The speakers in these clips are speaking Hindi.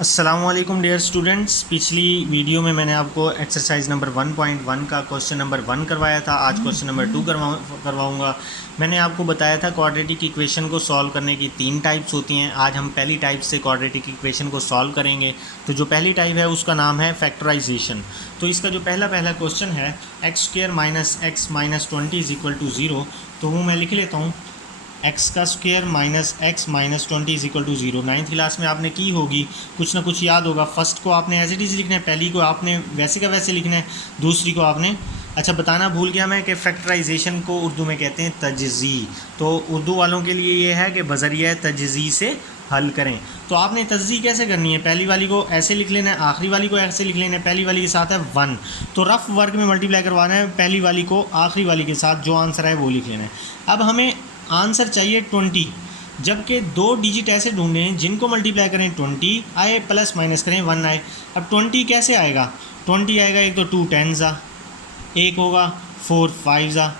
अस्सलामुअलैकुम डियर स्टूडेंट्स। पिछली वीडियो में मैंने आपको एक्सरसाइज नंबर 1.1 का क्वेश्चन नंबर 1 करवाया था। आज क्वेश्चन नंबर 2 करवाऊँगा। मैंने आपको बताया था क्वाड्रेटिक इक्वेशन को सॉल्व करने की 3 टाइप्स होती हैं। आज हम पहली टाइप से क्वाड्रेटिक इक्वेशन को सॉल्व करेंगे। तो जो पहली टाइप है उसका नाम है फैक्टराइजेशन। तो इसका जो पहला क्वेश्चन है x² - x - 20 = 0। तो वो मैं लिख लेता हूँ, x² - x - 20 = 0। 9th क्लास में आपने की होगी, कुछ ना कुछ याद होगा। फर्स्ट को आपने एज इट इज़ लिखना है, पहली को आपने वैसे का वैसे लिखना है, दूसरी को आपने बताना भूल गया मैं कि फैक्टराइजेशन को उर्दू में कहते हैं तजज़ी। तो उर्दू वालों के लिए ये है कि बज़रिया तजज़ी से हल करें। तो आपने तजज़ी कैसे करनी है, पहली वाली को ऐसे लिख लेना है, आखिरी वाली को ऐसे लिख लेना है। पहली वाली के साथ है 1, तो रफ वर्ग में मल्टीप्लाई करवाना है पहली वाली को आखिरी वाली के साथ, जो आंसर है वो लिख लेना है। अब हमें आंसर चाहिए 20, जबकि 2 डिजिट ऐसे ढूंढे हैं जिनको मल्टीप्लाई करें 20 आए, प्लस माइनस करें 1 आए। अब 20 कैसे आएगा? 20 आएगा, एक तो 2 10s, एक होगा 4 5s,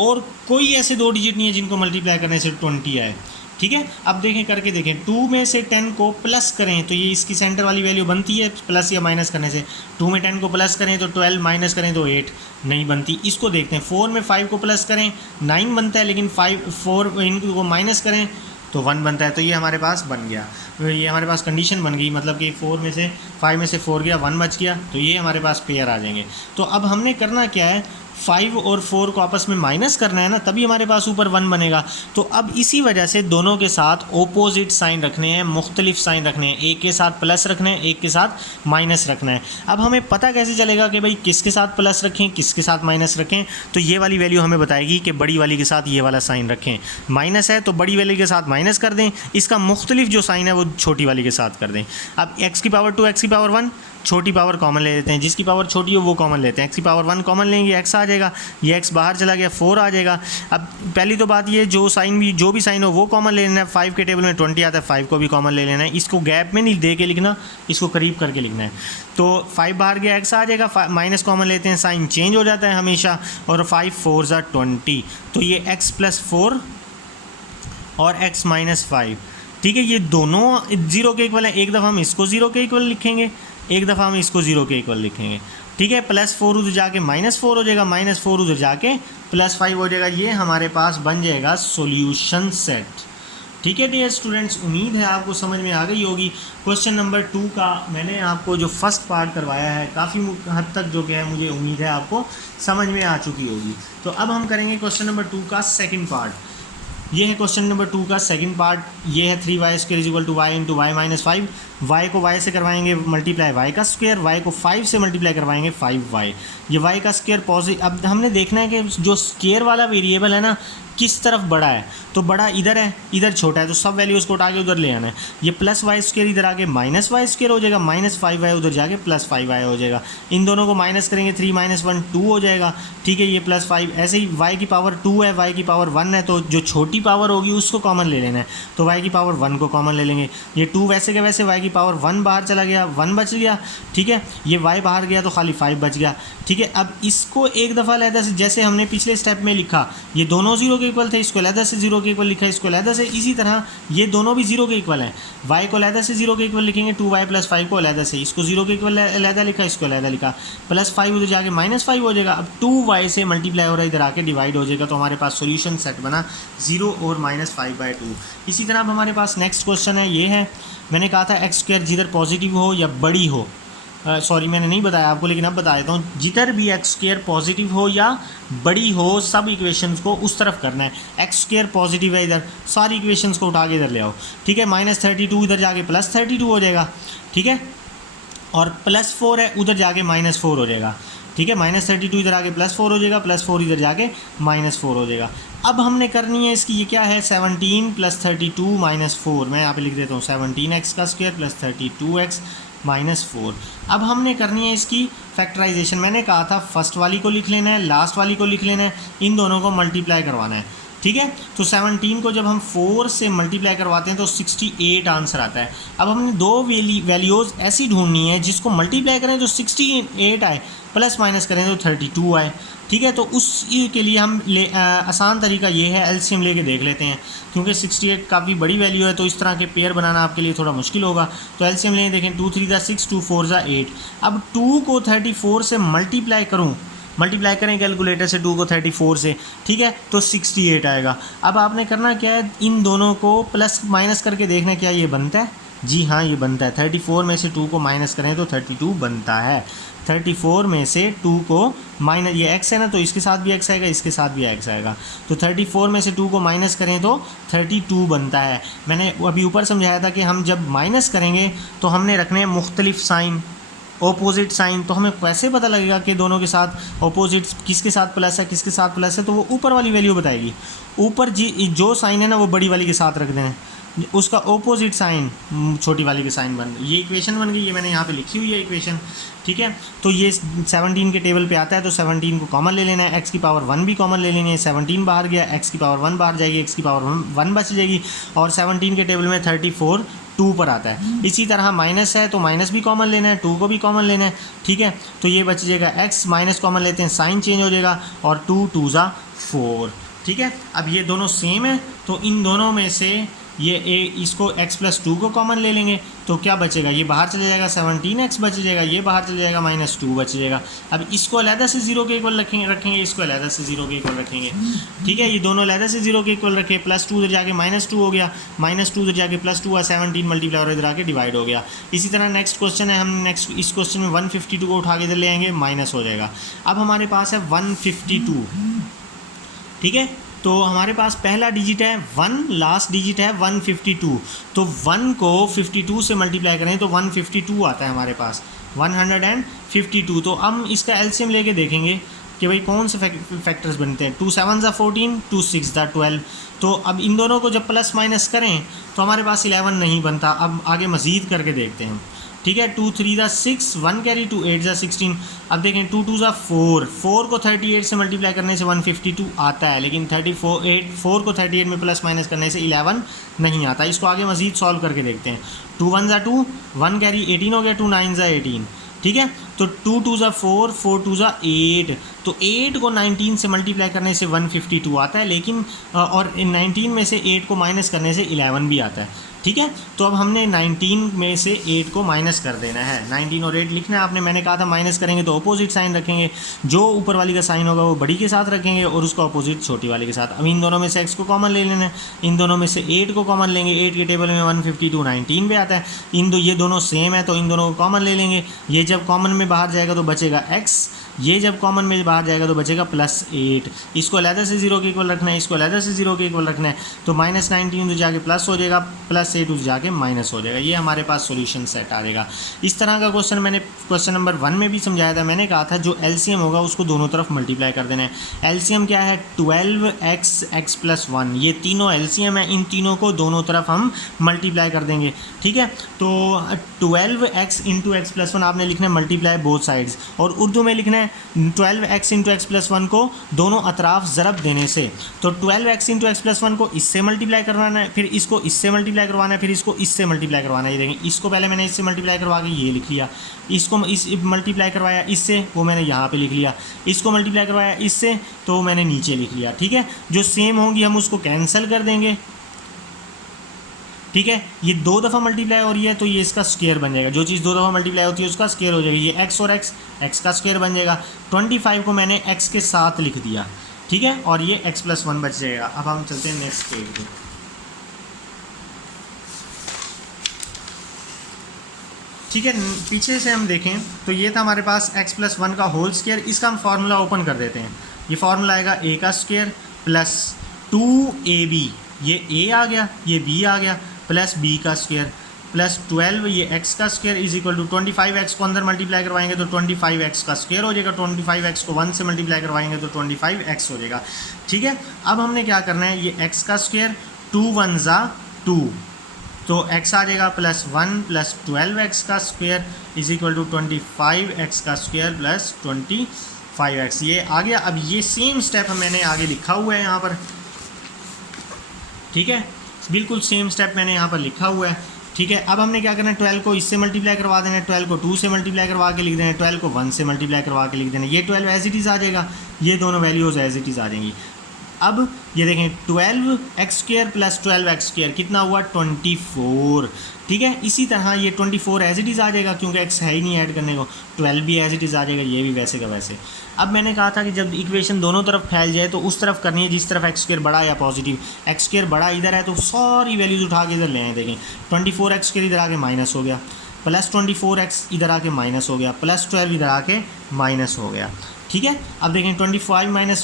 और कोई ऐसे 2 डिजिट नहीं है जिनको मल्टीप्लाई करने से 20 आए। ठीक है, अब देखें, करके देखें। 2 में से 10 को प्लस करें तो ये इसकी सेंटर वाली वैल्यू बनती है प्लस या माइनस करने से। 2 में 10 को प्लस करें तो 12, माइनस करें तो 8, नहीं बनती। इसको देखते हैं, 4 में 5 को प्लस करें 9 बनता है, लेकिन 4 इनको माइनस करें तो 1 बनता है। तो ये हमारे पास बन गया, ये हमारे पास कंडीशन बन गई, मतलब कि 5 में से 4 गया, 1 बच गया, तो ये हमारे पास पेयर आ जाएंगे। तो अब हमने करना क्या है, 5 और 4 को आपस में माइनस करना है ना, तभी हमारे पास ऊपर 1 बनेगा। तो अब इसी वजह से दोनों के साथ ओपोजिट साइन रखने हैं, मुख्तलिफ साइन रखने हैं। एक के साथ प्लस रखना है, एक के साथ माइनस रखना है। अब हमें पता कैसे चलेगा कि भाई किसके साथ प्लस रखें, किसके साथ माइनस रखें? तो ये वाली वैल्यू हमें बताएगी कि बड़ी वाली के साथ ये वाला साइन रखें। माइनस है तो बड़ी वाली के साथ माइनस कर दें, इसका मुख्तलिफ जो साइन है वो छोटी वाली के साथ कर दें। अब x की पावर 2 x की पावर 1, छोटी पावर कॉमन ले लेते हैं, जिसकी पावर छोटी हो वो कॉमन लेते हैं। x की पावर 1 कॉमन लेंगे, x आ जाएगा, ये x बाहर चला गया, 4 आ जाएगा। अब पहली तो बात ये, जो भी साइन हो वो कॉमन ले लेना है। 5 के टेबल में 20 आता है, 5 को भी कॉमन ले लेना है। इसको गैप में नहीं दे के लिखना, इसको करीब करके लिखना है। तो 5 बाहर गया, x आ जाएगा, माइनस कॉमन लेते हैं, साइन चेंज हो जाता है हमेशा, और 5 4s are 20, तो ये x + 4 और x - 5। ठीक है, ये दोनों 0 के इक्वल है। एक दफ़ा हम इसको 0 के इक्वल लिखेंगे, एक दफ़ा हम इसको 0 के इक्वल लिखेंगे। ठीक है, +4 उधर जाके -4 हो जाएगा, -4 उधर जाके +5 हो जाएगा। ये हमारे पास बन जाएगा सॉल्यूशन सेट। ठीक है डियर स्टूडेंट्स, उम्मीद है आपको समझ में आ गई होगी। क्वेश्चन नंबर 2 का मैंने आपको जो फर्स्ट पार्ट करवाया है, काफ़ी हद तक जो कि है मुझे उम्मीद है आपको समझ में आ चुकी होगी। तो अब हम करेंगे क्वेश्चन नंबर 2 का सेकंड पार्ट। ये है क्वेश्चन नंबर 2 का सेकंड पार्ट। ये है 3y² = y × y - 5। y को y से करवाएंगे मल्टीप्लाई y का स्क्वायर, y को 5 से मल्टीप्लाई करवाएंगे 5y। ये y का स्क्वायर पॉजिटिव। अब हमने देखना है कि जो स्क्वायर वाला वेरिएबल है ना, किस तरफ बड़ा है। तो बड़ा इधर है, इधर छोटा है, तो सब वैल्यूज़ को उठा के उधर ले आना है। ये +y² इधर आके -y² हो जाएगा, -5y उधर जाके +5y हो जाएगा। इन दोनों को माइनस करेंगे, 3 - 1 2 हो जाएगा। ठीक है, ये +5। ऐसे ही y की पावर 2 है, y की पावर 1 है, तो जो छोटी पावर होगी उसको कॉमन ले लेना है। तो y की पावर 1 को कॉमन ले लेंगे। ये 2 वैसे के वैसे, y की पावर 1 बाहर चला गया, 1 बच गया। ठीक है, ये y बाहर गया तो खाली 5 बच गया। ठीक है, अब इसको एक दफ़ा अलहदा से, जैसे हमने पिछले स्टेप में लिखा, ये दोनों 0 के इक्वल थे, इसको अलहदा से 0 के इक्वल लिखा, इसको अलहदा से। इसी तरह ये दोनों भी 0 के इक्वल हैं, y को अलहदा से 0 के इक्वल लिखेंगे, 2y + 5 को अलहदा से, इसको 0 के इक्वल अलहदा लिखा, इसको अलहदा लिखा, +5 उधर जाके -5 हो जाएगा। अब 2y से मल्टीप्लाई हो रहा है, इधर आके डिवाइड हो जाएगा, तो हमारे पास सोल्यूशन सेट बना 0 और -5/2। इसी तरह अब हमारे पास नेक्स्ट क्वेश्चन है। ये है, मैंने कहा था x² जिधर पॉजिटिव हो या बड़ी हो, सॉरी मैंने नहीं बताया आपको, लेकिन अब बता देता हूँ, जिधर भी x² पॉजिटिव हो या बड़ी हो, सब इक्वेशंस को उस तरफ करना है। x² पॉजिटिव है इधर, सारी इक्वेशंस को उठा के इधर ले आओ। ठीक है, -32 इधर जाके +32 हो जाएगा। ठीक है, और +4 है, उधर जाके -4 हो जाएगा। ठीक है, -32 इधर आके +4 हो जाएगा, +4 इधर जाके -4 हो जाएगा। अब हमने करनी है इसकी, ये क्या है, 17 + 32 - 4। मैं यहाँ पे लिख देता हूँ 17x² + 32x - 4। अब हमने करनी है इसकी फैक्टराइजेशन। मैंने कहा था फर्स्ट वाली को लिख लेना है, लास्ट वाली को लिख लेना है, इन दोनों को मल्टीप्लाई करवाना है। ठीक है। तो 17 को जब हम 4 से मल्टीप्लाई करवाते हैं तो 68 आंसर आता है। अब हमने दो वैल्यूज़ ऐसी ढूंढनी है जिसको मल्टीप्लाई करें तो 68 आए, प्लस माइनस करें तो 32 आए। ठीक है, तो उस के लिए हम आसान तरीका ये है, एलसीएम लेके देख लेते हैं, क्योंकि 68 काफ़ी बड़ी वैल्यू है तो इस तरह के पेयर बनाना आपके लिए थोड़ा मुश्किल होगा। तो एलसीएम लें, देखें 2 3 6, 2 4 8। अब 2 को 34 से मल्टीप्लाई करें कैलकुलेटर से 2 को 34 से, ठीक है, तो 68 आएगा। अब आपने करना क्या है, इन दोनों को प्लस माइनस करके देखना क्या ये बनता है। जी हाँ, ये बनता है। 34 में से 2 को माइनस करें तो 32 बनता है। 34 में से 2 को माइनस, ये x है ना, तो इसके साथ भी x आएगा, इसके साथ भी x आएगा। तो 34 में से 2 को माइनस करें तो 32 बनता है। मैंने अभी ऊपर समझाया था कि हम जब माइनस करेंगे तो हमने रखने हैं मुख्तलिफ साइन, ऑपोजिट साइन। तो हमें कैसे पता लगेगा कि दोनों के साथ ऑपोजिट, किसके साथ प्लस है किसके साथ प्लस है, तो वो ऊपर वाली वैल्यू बताएगी। ऊपर जो साइन है ना वो बड़ी वाली के साथ रख दें, उसका ऑपोजिट साइन छोटी वाली के साइन बन गई। ये इक्वेशन बन गई, ये मैंने यहाँ पे लिखी हुई है इक्वेशन। ठीक है, तो ये 17 के टेबल पे आता है, तो 17 को कॉमन ले लेना है, x की पावर 1 भी कॉमन ले लेनी है। 17 बाहर गया, x की पावर 1 बाहर जाएगी, x की पावर 1 बच जाएगी, और 17 के टेबल में 34 2 पर आता है। इसी तरह माइनस है तो माइनस भी कॉमन लेना है, 2 को भी कॉमन लेना है। ठीक है, तो ये बच जाएगा x, माइनस कॉमन लेते हैं, साइन चेंज हो जाएगा, और 2 2 4। ठीक है, अब ये दोनों सेम है तो इन दोनों में से ये इसको x + 2 को कॉमन ले लेंगे तो क्या बचेगा, ये बाहर चले जाएगा, 17x बच जाएगा, ये बाहर चले जाएगा, -2 बच जाएगा। अब इसको अलहदा से 0 के इक्वल रखेंगे, इसको अलहदा से 0 के इक्वल रखेंगे। ठीक है, ये दोनों अलहदा से 0 के इक्वल रखे, +2 उधर जाके -2 हो गया, -2 उधर जाके +2 हुआ, 17 मल्टीप्लाई और इधर आके डिवाइड हो गया। इसी तरह नेक्स्ट क्वेश्चन है, हम नेक्स्ट इस क्वेश्चन में 152 को उठा के इधर ले आएंगे, माइनस हो जाएगा। अब हमारे पास है 152। ठीक है, तो हमारे पास पहला डिजिट है 1, लास्ट डिजिट है 152। तो 1 को 52 से मल्टीप्लाई करें तो 152 आता है हमारे पास, 152। तो हम इसका एलसीएम लेके देखेंगे कि भाई कौन से फैक्टर्स बनते हैं। 2 7 14, 2 6 12। तो अब इन दोनों को जब प्लस माइनस करें तो हमारे पास 11 नहीं बनता। अब आगे मज़ीद करके देखते हैं। ठीक है, 2 3 6, 1 कैरी, 2 8 16। अब देखें 2 2 4, 4 को 38 से मल्टीप्लाई करने से 152 आता है, लेकिन 4 को 38 में प्लस माइनस करने से 11 नहीं आता। इसको आगे मज़ीद सॉल्व करके देखते हैं। 2 1 2, 1 कैरी 18 हो गया, 2 9 18। ठीक है, तो 2 2 4, 4 2 8। तो 8 को 19 से मल्टीप्लाई करने से 152 आता है, लेकिन और 19 में से 8 को माइनस करने से 11 भी आता है। ठीक है, तो अब हमने 19 में से 8 को माइनस कर देना है। 19 और 8 लिखना है आपने। मैंने कहा था माइनस करेंगे तो अपोजिट साइन रखेंगे, जो ऊपर वाली का साइन होगा वो बड़ी के साथ रखेंगे और उसका अपोजिट छोटी वाली के साथ। अब इन दोनों में से x को कॉमन ले लेना है, इन दोनों में से 8 को कॉमन लेंगे। 8 के टेबल में 152 19 पे आता है, ये दोनों सेम है तो इन दोनों को कॉमन ले लेंगे। ये जब कॉमन में बाहर जाएगा तो बचेगा x, ये जब कॉमन में बाहर जाएगा तो बचेगा +8। इसको अलहदा से 0 के इक्वल रखना है, इसको अलहदा से 0 के इक्वल रखना है। तो -19 उधर जाके प्लस हो जाएगा, +8 उधर जाके माइनस हो जाएगा। ये हमारे पास सॉल्यूशन सेट आ जाएगा। इस तरह का क्वेश्चन मैंने क्वेश्चन नंबर 1 में भी समझाया था। मैंने कहा था जो एलसीएम होगा उसको दोनों तरफ मल्टीप्लाई कर देना है। एलसीएम क्या है, 12x x + 1। ये तीनों एलसीएम है, इन तीनों को दोनों तरफ हम मल्टीप्लाई कर देंगे। ठीक है, तो 12x × x + 1 आपने लिखना है मल्टीप्लाई बोथ साइड्स, और उर्दू में लिखना है 12x × x + 1 को दोनों अतराफ ज़रब देने से। तो 12x × x + 1 को इससे मल्टीप्लाई करवाना है, फिर इसको इससे मल्टीप्लाई करवाना है, फिर इसको इससे मल्टीप्लाई करवाना है। ये देखें, इसको पहले मैंने इससे मल्टीप्लाई करवा के ये लिख लिया, इसको इस मल्टीप्लाई करवाया इससे, वो मैंने यहाँ पे लिख लिया, इसको मल्टीप्लाई करवाया इससे तो मैंने नीचे लिख लिया। ठीक है, जो सेम होंगी हम उसको कैंसिल कर देंगे। ठीक है, ये 2 दफ़ा मल्टीप्लाई हो रही है तो ये इसका स्क्वायर बन जाएगा। जो चीज़ 2 दफ़ा मल्टीप्लाई होती है उसका स्क्वायर हो जाएगी। ये x और x का स्क्वायर बन जाएगा। 25 को मैंने x के साथ लिख दिया। ठीक है, और ये x + 1 बच जाएगा। अब हम चलते हैं नेक्स्ट पेज पे। ठीक है, पीछे से हम देखें तो ये था हमारे पास x + 1 का होल स्क्वायर। इसका हम फार्मूला ओपन कर देते हैं। ये फार्मूला आएगा a का स्क्वायर + 2ab, ये a आ गया, ये b आ गया, प्लस b का स्क्वायर +12, ये x का स्क्वायर = 25x को अंदर मल्टीप्लाई करवाएंगे तो 25x का स्क्वायर हो जाएगा। 25x को 1 से मल्टीप्लाई करवाएंगे तो 25x हो जाएगा। ठीक है, अब हमने क्या करना है, ये x का स्क्वायर 2 1 2, तो x आ जाएगा +1 + 12x का स्क्वायर = 25x का स्क्वायर + 25x। ये आ गया। अब ये सेम स्टेप मैंने आगे लिखा हुआ है यहाँ पर। ठीक है, बिल्कुल सेम स्टेप मैंने यहाँ पर लिखा हुआ है। ठीक है, अब हमने क्या करना है, 12 को इससे मल्टीप्लाई करवा देना है, 12 को 2 से मल्टीप्लाई करवा के लिख देना है, 12 को 1 से मल्टीप्लाई करवा के लिख देना है। ये 12 एज इट इज़ आ जाएगा, ये दोनों वैल्यूज़ एज इट इज़ आ जाएंगी। अब ये देखें 12x² प्लस 12x² कितना हुआ 24। ठीक है, इसी तरह ये 24 एज इट इज़ आ जाएगा क्योंकि x है ही नहीं ऐड करने को, 12 भी एज इट इज़ आ जाएगा, ये भी वैसे का वैसे। अब मैंने कहा था कि जब इक्वेशन दोनों तरफ फैल जाए तो उस तरफ करनी है जिस तरफ x² बड़ा या पॉजिटिव। x² बड़ा इधर है तो सारी वैल्यूज उठा के इधर ले आए। देखें 24x² इधर आके माइनस हो गया, प्लस 24x इधर आके माइनस हो गया, प्लस 12 इधर आके माइनस हो गया। ठीक है, अब देखें 25 माइनस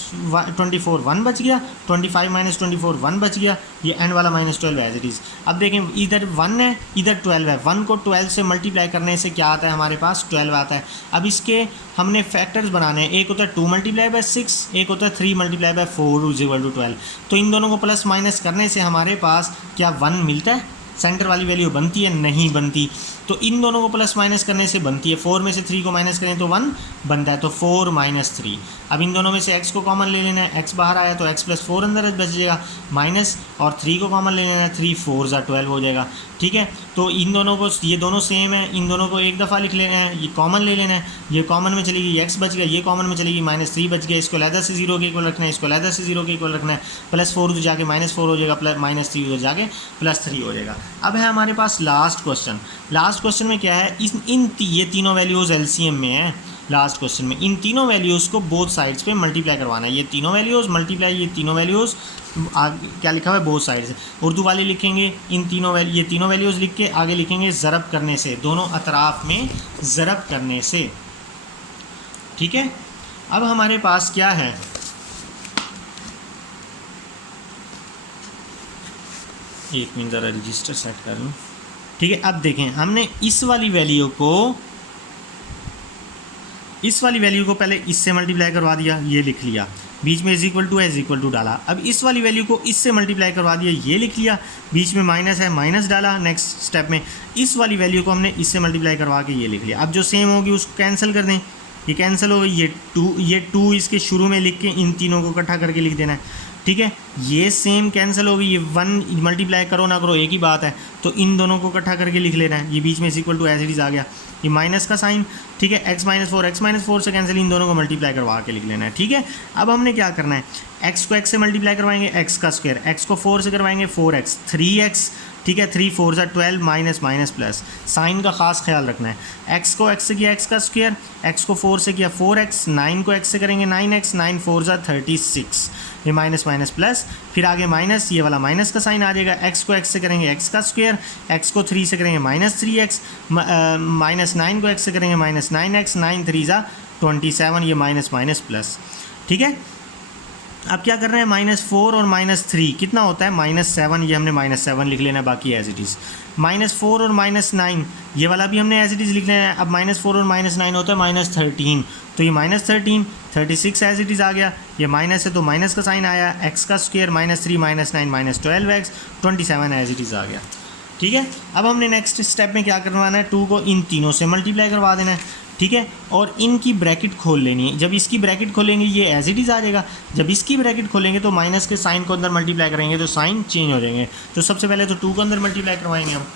24 1 बच गया, 25 माइनस 24 1 बच गया, ये एंड वाला माइनस 12 एज इट इज़। अब देखें इधर 1 है इधर 12 है, 1 को 12 से मल्टीप्लाई करने से क्या आता है हमारे पास 12 आता है। अब इसके हमने फैक्टर्स बनाने हैं, एक होता है 2 मल्टीप्लाई बाय 6, एक होता है 3 मल्टीप्लाई बाय 4 = 12। तो इन दोनों को प्लस माइनस करने से हमारे पास क्या 1 मिलता है, सेंटर वाली वैल्यू बनती है, नहीं बनती। तो इन दोनों को प्लस माइनस करने से बनती है, 4 में से 3 को माइनस करें तो 1 बनता है, तो 4 - 3। अब इन दोनों में से x को कॉमन ले लेना है, x बाहर आया तो x + 4 अंदर बच जाएगा, माइनस और 3 को कॉमन ले लेना है, 3 × 4 = 12 हो जाएगा। ठीक है, तो इन दोनों को, ये दोनों सेम है, इन दोनों को एक दफ़ा लिख लेना है, ये कॉमन ले लेना है, ये कॉमन में चलेगी x बच गया, ये कॉमन में चलेगी -3 बच गया, इसको अलग से 0 के इक्वल रखना है, इसको अलग से 0 के इक्वल रखना है, +4 उधर जाके -4 हो जाएगा, -3 उधर जाके +3 हो जाएगा। अब है हमारे पास लास्ट क्वेश्चन। लास्ट क्वेश्चन में क्या है, ये तीनों वैल्यूज़ एलसीएम में है। लास्ट क्वेश्चन में इन तीनों वैल्यूज़ को बोथ साइड्स पे मल्टीप्लाई करवाना है, ये तीनों वैल्यूज़ मल्टीप्लाई, ये तीनों वैल्यूज़ क्या लिखा हुआ है बोथ साइड से। उर्दू वाले लिखेंगे इन तीनों ये तीनों वैल्यूज़ लिख के आगे लिखेंगे ज़रब करने से, दोनों अतराफ में ज़रब करने से। ठीक है, अब हमारे पास क्या है, एक मिनट ज़रा रजिस्टर सेट कर लूँ। ठीक है, अब देखें हमने इस वाली वैल्यू को पहले इससे मल्टीप्लाई करवा दिया, ये लिख लिया, बीच में == डाला। अब इस वाली वैल्यू को इससे मल्टीप्लाई करवा दिया, ये लिख लिया, बीच में माइनस है माइनस डाला। नेक्स्ट स्टेप में इस वाली वैल्यू को हमने इससे मल्टीप्लाई करवा के ये लिख लिया। अब जो सेम होगी उसको कैंसिल कर दें, ये कैंसिल हो गई, ये 2 इसके शुरू में लिख के इन तीनों को इकट्ठा करके लिख देना है। ठीक है, ये सेम कैंसिल हो गई, ये 1 मल्टीप्लाई करो ना करो एक ही बात है, तो इन दोनों को इकट्ठा करके लिख लेना है। ये बीच में = एज इट इज़ आ गया, ये माइनस का साइन। ठीक है, x - 4 से कैंसिल, इन दोनों को मल्टीप्लाई करवा के लिख लेना है। ठीक है, अब हमने क्या करना है, x को x से मल्टीप्लाई करवाएंगे x², x को 4 से करवाएंगे 4x, 3x। ठीक है, 3 × 4 = 12, माइनस माइनस प्लस, साइन का खास ख्याल रखना है। x को x से किया x², x को 4 से किया 4x, 9 को x से करेंगे 9x, 9 × 4 = 36, ये माइनस माइनस प्लस, फिर आगे माइनस, ये वाला माइनस का साइन आ जाएगा। x को x से करेंगे x², x को 3 से करेंगे -3x, -9 को x से करेंगे -9x, 9 × 3 = 27, ये माइनस माइनस प्लस। ठीक है, अब क्या कर रहे हैं, -4 और -3 कितना होता है -7, ये हमने -7 लिख लेना है, बाकी एज इट इज़। -4 और -9 ये वाला भी हमने एज इट इज़ लिख लेना है। अब -4 और -9 होता है -13, तो ये -13, 36 एज इट इज़ आ गया, ये माइनस है तो माइनस का साइन आया, x² -3 -9 -12x, 27 as it is आ गया। ठीक है, अब हमने नेक्स्ट स्टेप में क्या करवाना है, 2 को इन तीनों से मल्टीप्लाई करवा देना है। ठीक है, और इनकी ब्रैकेट खोल लेनी है। जब इसकी ब्रैकेट खोलेंगे ये एज इट इज़ आ जाएगा, जब इसकी ब्रैकेट खोलेंगे तो माइनस के साइन को अंदर मल्टीप्लाई करेंगे तो साइन चेंज हो जाएंगे। तो सबसे पहले तो 2 को अंदर मल्टीप्लाई करवाएंगे हम,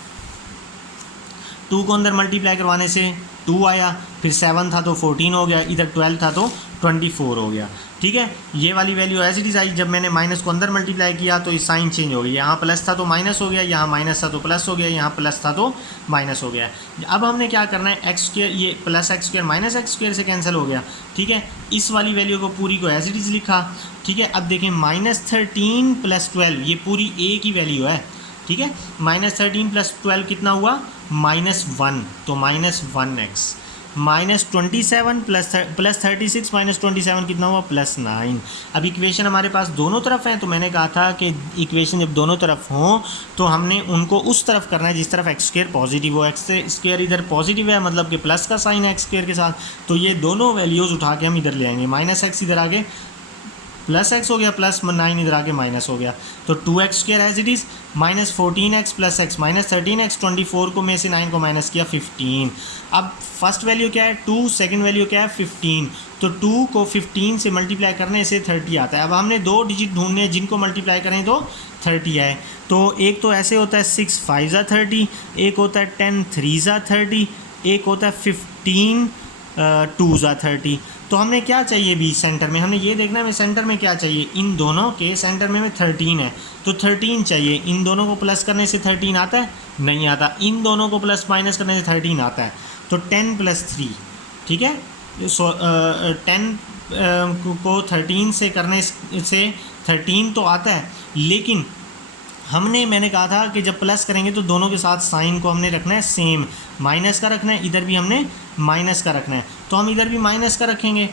2 को अंदर मल्टीप्लाई करवाने से 2 आया, फिर 7 था तो 14 हो गया, इधर 12 था तो 24 हो गया। ठीक है, ये वाली value as it is I. जब मैंने माइनस को अंदर मल्टीप्लाई किया तो ये साइन चेंज हो गई, यहाँ प्लस था तो माइनस हो गया, यहाँ माइनस था तो प्लस हो गया, यहाँ प्लस था तो माइनस हो गया। अब हमने क्या करना है, x², ये +x² -x² से कैंसिल हो गया। ठीक है, इस वाली वैल्यू को पूरी को एज इट इज़ लिखा। ठीक है, अब देखें -13 + 12 ये पूरी a की वैल्यू है। ठीक है, -13 + 12 कितना हुआ -1, तो -1x, -27 + 36 -27 कितना हुआ +9। अब इक्वेशन हमारे पास दोनों तरफ हैं, तो मैंने कहा था कि इक्वेशन जब दोनों तरफ हों तो हमने उनको उस तरफ करना है जिस तरफ x² पॉजिटिव हो। x² इधर पॉजिटिव है, मतलब कि प्लस का साइन है x² के साथ, तो ये दोनों वैल्यूज़ उठा के हम इधर ले आएंगे, -x इधर आगे प्लस एक्स हो गया, प्लस 9 इधर आके माइनस हो गया, तो 2x² as it is, minus 14x plus x minus 13x, 24 को में से 9 को माइनस किया 15। अब फर्स्ट वैल्यू क्या है 2, सेकंड वैल्यू क्या है 15, तो 2 को 15 से मल्टीप्लाई करने से 30 आता है। अब हमने 2 डिजिट ढूंढने हैं जिनको मल्टीप्लाई करें तो 30 आए, तो एक तो ऐसे होता है 6 5 ज़ा 30, एक होता है 10 3 ज़ा 30, एक होता है 15 2 ज़ा 30। तो हमने क्या चाहिए भी सेंटर में, हमने ये देखना है हमें सेंटर में क्या चाहिए, इन दोनों के सेंटर में 13 है, तो 13 चाहिए। इन दोनों को प्लस करने से 13 आता है, नहीं आता। इन दोनों को प्लस माइनस करने से 13 आता है, तो 10 + 3, ठीक है। 10 को 13 से करने से 13 तो आता है, लेकिन मैंने कहा था कि जब प्लस करेंगे तो दोनों के साथ साइन को हमने रखना है सेम, माइनस का रखना है, इधर भी हमने माइनस का रखना है, तो हम इधर भी माइनस का रखेंगे,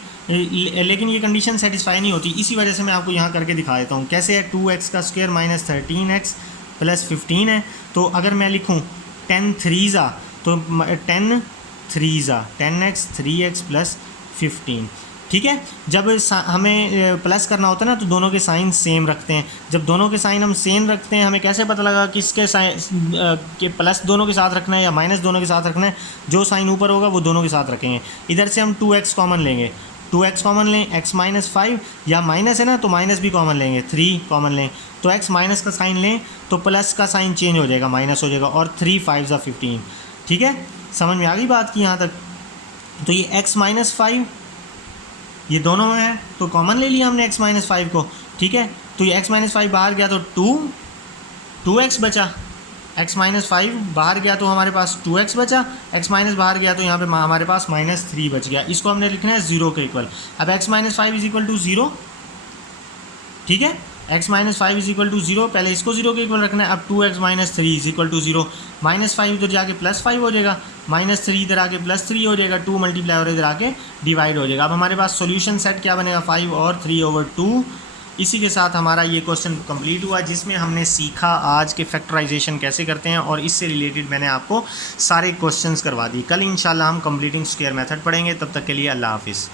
लेकिन ये कंडीशन सेटिस्फाई नहीं होती। इसी वजह से मैं आपको यहाँ करके दिखा देता हूँ कैसे है। 2x² माइनस 13x प्लस 15 है, तो अगर मैं लिखूँ 10 3 ज़ा, तो 10 3 ज़ा 10x 3x प्लस 15, ठीक है। जब हमें प्लस करना होता है ना तो दोनों के साइन सेम रखते हैं। जब दोनों के साइन हम सेम रखते हैं, हमें कैसे पता लगा किसके साइन के प्लस दोनों के साथ रखना है या माइनस दोनों के साथ रखना है, जो साइन ऊपर होगा वो दोनों के साथ रखेंगे। इधर से हम 2x कॉमन लेंगे, 2x कॉमन लें, x - 5 या माइनस है ना तो माइनस भी कॉमन लेंगे, 3 कॉमन लें, तो x माइनस का साइन लें तो प्लस का साइन चेंज हो जाएगा, माइनस हो जाएगा, और 3 5 ज़ा 15, ठीक है। समझ में आ गई बात की यहाँ तक। तो ये x - 5 ये दोनों में है तो कॉमन ले लिया हमने x - 5 को, ठीक है। तो ये x - 5 बाहर गया तो 2x बचा, x - 5 बाहर गया तो हमारे पास 2x बचा, x माइनस बाहर गया तो यहाँ पे हमारे पास -3 बच गया। इसको हमने लिखना है 0 के इक्वल। अब x - 5 = 0, ठीक है। x - 5 = 0, पहले इसको 0 के इक्वल रखना है। अब 2x - 3 = 0, -5 इधर जाके +5 हो जाएगा, -3 इधर आके +3 हो जाएगा, 2 मल्टीप्लाई और इधर आके डिवाइड हो जाएगा। अब हमारे पास सॉल्यूशन सेट क्या बनेगा, 5 और 3/2। इसी के साथ हमारा ये क्वेश्चन कंप्लीट हुआ, जिसमें हमने सीखा आज के फैक्टराइजेशन कैसे करते हैं, और इससे रिलेटेड मैंने आपको सारे क्वेश्चंस करवा दी। कल इंशाल्लाह हम कंप्लीटिंग स्क्वायर मेथड पढ़ेंगे। तब तक के लिए अल्लाह हाफिज़।